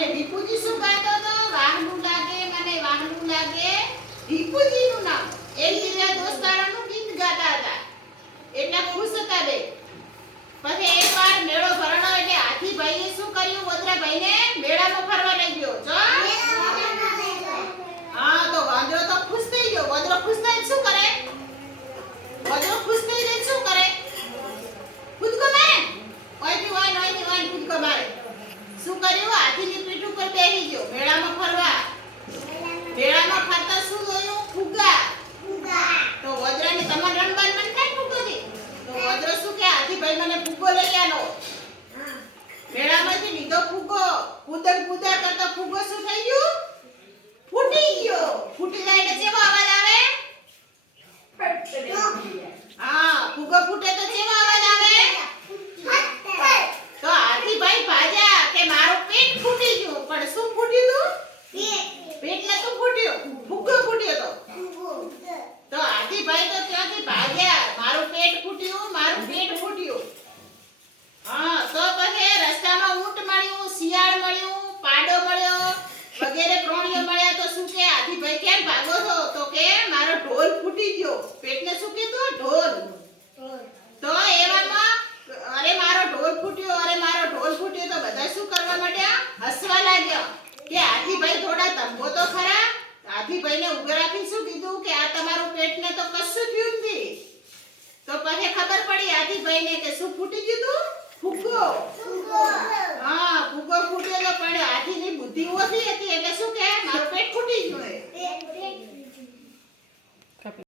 અને વિપુજી શું ગાતો હતો? વાહનું લાગે વિપુજીનું નામ. એકબીજા દોસ્તારોનું ગીત ગાતા હતા. એટલા ખુશ હતા બે. પછી એકવાર મેળો ભરાણો એટલે હાથીભાઈએ શું કર્યું? વદ્રાભાઈને મેળામાં ફરવા લઈ ગયો. જો હા, તો વાંદરો તો ખુશ થઈ ગયો. વાંદરો ખુશ થઈને શું કરે? શું કરે? કૂદકો મારે. ઓયથી ઓય કૂદકો મારે. શું કર્યું? હાથીની પીઠ ઉપર બેસી ગયો મેળામાં ફરવા. મેળામાં ફરતા શું જોયું? ફુગ્ગા. તો વદ્રાને તમારે રણબાર મન થાય ફુગ્ગોથી. તો વદ્ર શું કે? હાથીભાઈ મને ફુગ્ગો લઈ આલો. મેળામાંથી લીધો ફુગ્ગો. કૂદા કરતા ફુગ્ગો શું થઈ ગયું? ફૂટી ગયો. ફૂટી જાય એટલે કેવો અવાજ આવે? હા, ફુગ્ગો ફૂટે તો કેવો અવાજ આવે? તો હાથીભાઈ ભાગ્યા કે મારું પેટ ફૂટી ગયું. પણ શું ફૂટ્યું હતું? પેટ નતું ફૂટ્યું, ફુગ્ગો ફૂટ્યો તો. તો હાથીભાઈ તો ત્યાંથી ભાગ્યા. મારું પેટ ફૂટ્યું. હા, તો પછી રસ્તામાં ઊંટ મળ્યું, શિયાળ મળ્યું, પાડો મળ્યો, વગેરે પ્રાણીઓ મળ્યા. તો શું કે? હાથીભાઈ કેમ ભાગો છો? તો કે મારો ઢોલ ફૂટી ગયો. પેટને શું કીધું? ઢોલ. તો એવામાં અરે મારો ઢોલ ફૂટ્યો. તો બધા શું કરવા માંડ્યા? હસવા લાગ્યા કે હાથીભાઈ થોડા તંબો તો ખરા. હાથીભાઈને ઉભા રાખી શું કીધું કે આ તમારું પેટને તો કશું થયું નથી. તો પછી ખબર પડી હાથીભાઈને કે શું ફૂટી ગયું હતું? ફુગ્ગો. હા, ફુગ્ગો ફૂટ્યો તો પણ હાથીની બુદ્ધિ ઓછી હતી.